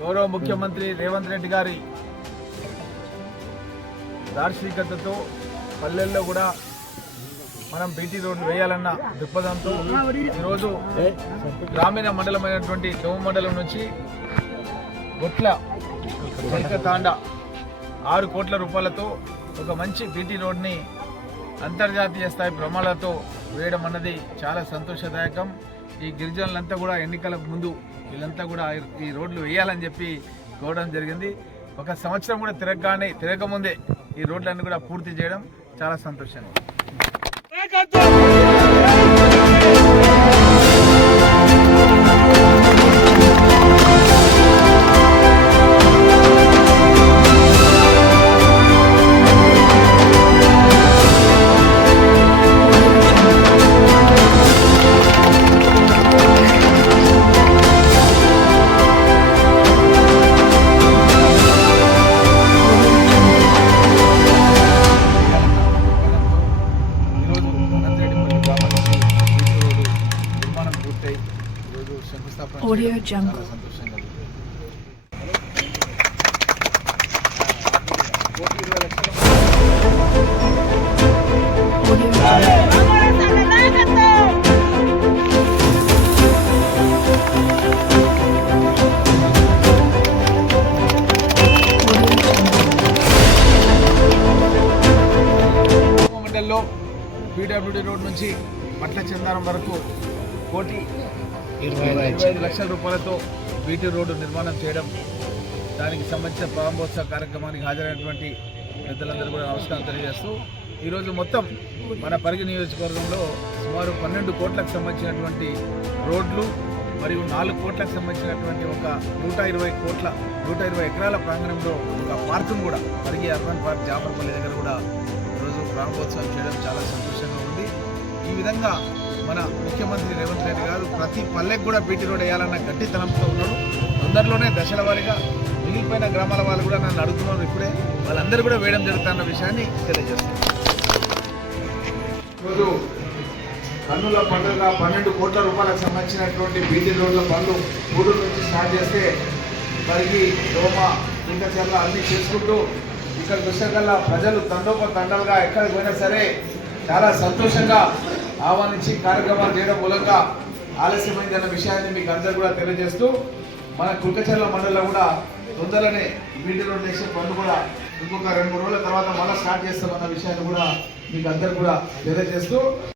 గౌరవ ముఖ్యమంత్రి రేవంత్ రెడ్డి గారి దార్శనికతతో పల్లెల్లో కూడా మనం బీటీ రోడ్డు వేయాలన్న దృక్పథంతో ఈరోజు గ్రామీణ మండలమైనటువంటి చెవు మండలం నుంచి గొట్ల తాండ ఆరు కోట్ల రూపాయలతో ఒక మంచి బీటీ రోడ్ని అంతర్జాతీయ స్థాయి ప్రమాణాలతో వేయడం అన్నది చాలా సంతోషదాయకం. ఈ గిరిజనులంతా కూడా ఎన్నికలకు ముందు వీళ్ళంతా కూడా ఈ రోడ్లు వేయాలని చెప్పి కోవడం జరిగింది. ఒక సంవత్సరం కూడా తిరగగానే తిరగకముందే ఈ రోడ్లన్నీ కూడా పూర్తి చేయడం చాలా సంతోషంగా సంతోషంగా. Audio Jungle. మండల్లో పీడబ్ల్యూడి రోడ్ నుంచి మట్ల చందారం వరకు కోటి ఇరవై ఐదు లక్షల రూపాయలతో బీటీ రోడ్డు నిర్మాణం చేయడం దానికి సంబంధించిన ప్రారంభోత్సవ కార్యక్రమానికి హాజరైనటువంటి పెద్దలందరూ కూడా నమస్కారం తెలియజేస్తూ ఈరోజు మొత్తం మన పరిగి నియోజకవర్గంలో సుమారు పన్నెండు కోట్లకు సంబంధించినటువంటి రోడ్లు మరియు నాలుగు కోట్లకు సంబంధించినటువంటి ఒక నూట ఇరవై కోట్ల నూట ఇరవై ఎకరాల ప్రాంగణంలో ఒక పార్కును కూడా పరిగి అర్బన్ పార్క్ జాఫర్పల్లి దగ్గర కూడా ఈరోజు ప్రారంభోత్సవం చేయడం చాలా సంతోషంగా ఉంది. ఈ విధంగా మన ముఖ్యమంత్రి రేవంత్ రెడ్డి గారు ప్రతి పల్లెకు కూడా బీటీ రోడ్ వేయాలన్న గట్టితనంతో ఉన్నాడు. తొందరలోనే దశల వారీగా మిగిలిపోయిన గ్రామాల వాళ్ళు కూడా నన్ను అడుగుతున్నారు ఇప్పుడే. వాళ్ళందరూ కూడా వేయడం జరుగుతున్న విషయాన్ని తెలియజేస్తున్నారు. ఈరోజు కన్నుల పండుగ పన్నెండు కోట్ల రూపాయలకు సంబంధించినటువంటి బీటీ రోడ్ల పనులు మూడు నుంచి స్టార్ట్ చేస్తే మరికి దోమ ఇంకచర్ల అన్ని చేసుకుంటూ ఇక్కడ వచ్చేకల్లా ప్రజలు తండోప తండలుగా ఎక్కడికి పోయినా సరే చాలా సంతోషంగా ఆహ్వానించి కార్యక్రమాలు చేయడం మూలంగా ఆలస్యమైందన్న విషయాన్ని మీకు అందరూ కూడా తెలియజేస్తూ మన కుక్కచర్ల మండలిలో కూడా తొందరలోనే బీటీ రోడ్ వేసే పనులు కూడా ఇంకొక రెండు మూడు రోజుల తర్వాత మళ్ళీ స్టార్ట్ చేస్తామన్న విషయాన్ని కూడా మీకు అందరు కూడా తెలియజేస్తూ